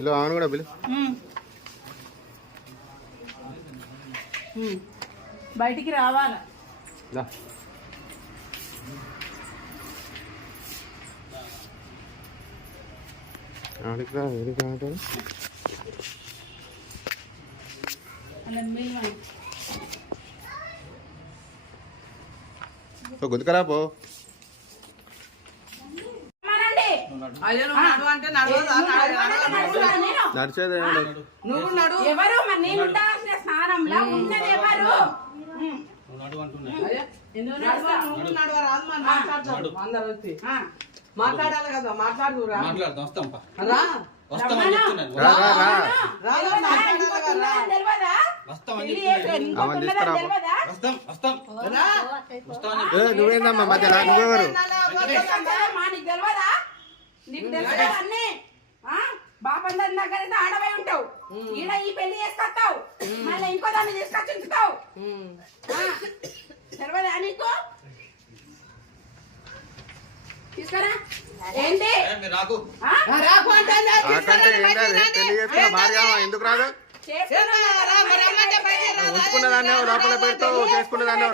ఇలా అవును కూడా. ఉమ్. బయటికి రావాలా ఆడికి రా ఏడికి రావటం పో. అయ్యో అంటే నడవదా? నడిచేది. నువ్వు నడు. ఎవరు? మరి నేను ఉండాల్సిన స్థానంలో ఉన్నది. మాట్లాడాలి కదా మాట్లాడదాం వస్తాం. రా. నువ్వేందమ్మా మధ్యలో? నువ్వెవరు? నీకు తెలుసు అన్నీ? బాపందరి దగ్గర ఆడవై ఉంటావు. ఈడ ఈ పెళ్ళి చేసుకొస్తావు. మళ్ళీ ఇంకో దాన్ని తీసుకొచ్చి ఉంచుతావు. నీకు? తీసుకురా. ఏంటి? రాకు? రాకు అంటే ఎందుకు రాదు? లోపల పెడతావు.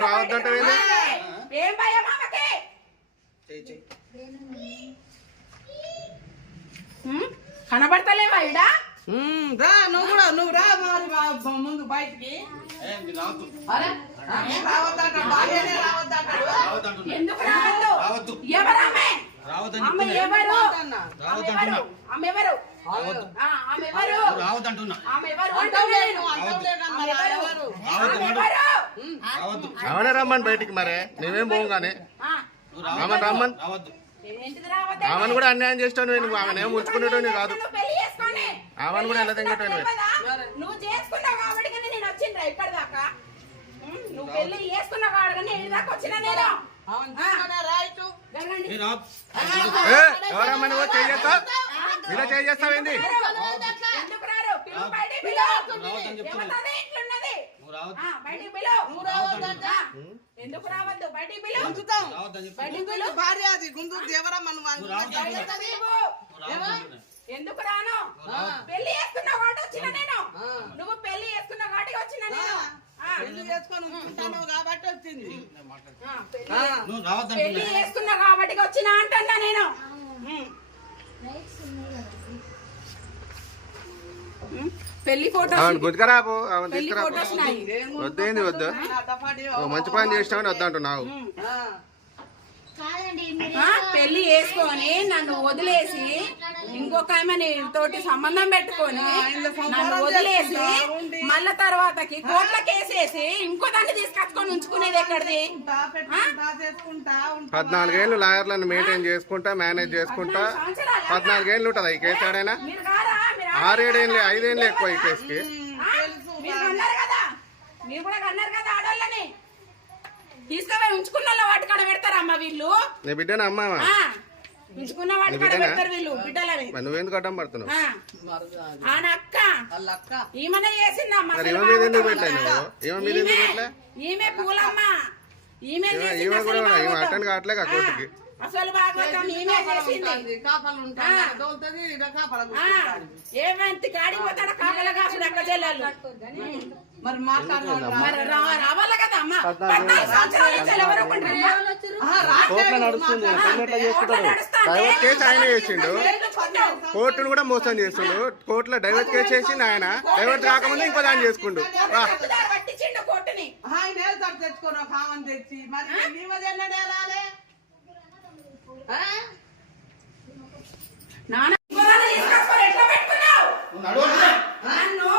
రావద్దంటే ఏం భయం కనబడతలేవా ఉమ్, రా నువ్వు కూడా నువ్వు రా మరి ముందు బయటికి. అరే ఎందుకు రావద్దు. ఎవరామె రమ్మని బయటికి మరే. మేమేం పోం కానీ ఆ, నువ్వు ఆమెను రమ్మని ఏంటిది రావద్దు? ఆమెను కూడా అన్యాయం చేస్తాను నువ్వు ఆమెను ఏం ఉంచుకునేటోని కాదు. నువ్వు పెళ్ళి చేసుకొని. ఆమెను కూడా ఎలా కదా? నువ్వు చేసుకున్నావు కాబట్టి నేను వచ్చిండ్రా ఇప్పటిదాకా. ఉమ్, నువ్వు పెళ్ళి చేసుకున్నావు కాబట్టి నేను దాకా వచ్చిన నేను. అవును తీసుకునే రా ఇటు. వెళ్ళండి. మీరు రావద్దు ఏ ఎవరమ్మా నువ్వు? చేస్తా ఇలా చేస్తావేంది ఎందుకు రారు? పిలువు, బయటికి పిలువు. నువ్వు రావద్దంట. ఎందుకు రావద్దు? బయటికి పిలువు గుంజుతాం. బయటికి పిలువు భార్య అది? ఎందుకు రాను. పెళ్ళి చేసుకున్నావు కాబట్టి వచ్చిన నేను. నువ్వు పెళ్ళి చేసుకున్నావు కాబట్టి వచ్చిన నేను. పెళ్ళి చేసుకొని కాబట్టి వచ్చింది. పెళ్ళి చేసుకున్నావు కాబట్టి వచ్చిన అంటున్నా నేను. పెళ్ళి. ఫోటోస్ ఉన్నాయి. వద్దేంది వద్దు. మంచి పని చేసినామని వద్దంటున్నావు పెళ్ళి చేసుకొని నన్ను వదిలేసి ఇంకొక ఆమె తోటి సంబంధం పెట్టుకొని నన్ను వదిలేసి మళ్ళా తర్వాతకి కోట్ల కేసేసి ఇంకో దాన్ని తీసుకొచ్చుకొని ఉంచుకునేది ఎక్కడిది? పద్నాలుగేళ్ళు లాయర్లను మెయింటైన్ చేసుకుంటా మేనేజ్ చేసుకుంటా? పద్నాలుగేళ్ళు ఉంటుందా ఈ కేసు ఆడైనా? ఆరేడేళ్ళు ఐదేళ్ళు ఎక్కువ ఈ కేసుకి? మీరు అన్నారు కదా? మీరు కూడా అన్నారు కదా ఆడోళ్ళని? తీసుకుపోయి ఉంచుకున్న వాళ్ళ వాటి కాడ పెడతారా అమ్మ వీళ్ళు. నీ బిడ్డను అమ్మావా? ఆ, ఉంచుకున్న వాటి కాడ బిడ్డనా? పెడతారు వీళ్ళు బిడ్డలని. మరి నువ్వెందుకు అడ్డం పడుతున్నావు? ఆ, మరగాలి. ఆన అక్క వాళ్ళ అక్క ఈమెనే చేసిందా మరి ఈమె మీద ఎందుకు పెట్టలే నువ్వు? ఈమె మీద ఎందుకు పెట్టలే? ఈమె పూలమ్మ. ఈమె ఈమె చేసింది ఈమె కూడా ఈమె. అటెండ్ కోర్టుకి? అసలు భాగవతం చేసింది కాపలు కాపల. ఏమంతి కాడికి పోతాడు కాకల కాసుడు అక్క చెల్లెలు. మరి రావాలి కదా అమ్మ? పద్నాలుగు సంవత్సరాల నుంచి ఎవరు ఒకటి కోర్టులో నడుస్తుంది పెళ్ళెట్లా చేసుకుంటారు డైవర్స్ కేసు ఆయన చేసిండు. కోర్టును కూడా మోసం చేస్తుండు. కోర్టులో డైవర్స్ కేసు చేసిండు ఆయన. డైవర్స్ కాకముందు ఇంకో దాన్ని చేసుకుండు. పట్టించిండు కోర్టుని తెచ్చుకోను కామని తెచ్చి మరి నీ మీద ఎన్నడే రాలే ఆ? నాన్న. నన్ను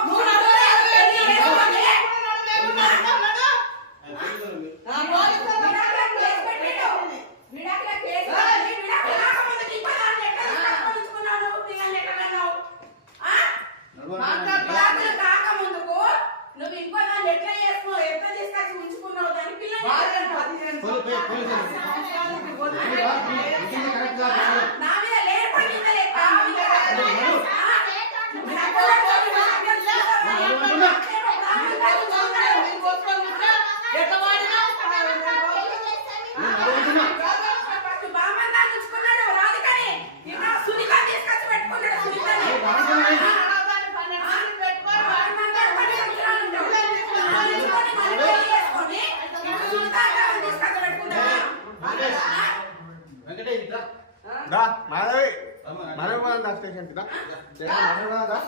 దా మాధవి. మరొక దాస్టేషన్ దా మరొక దా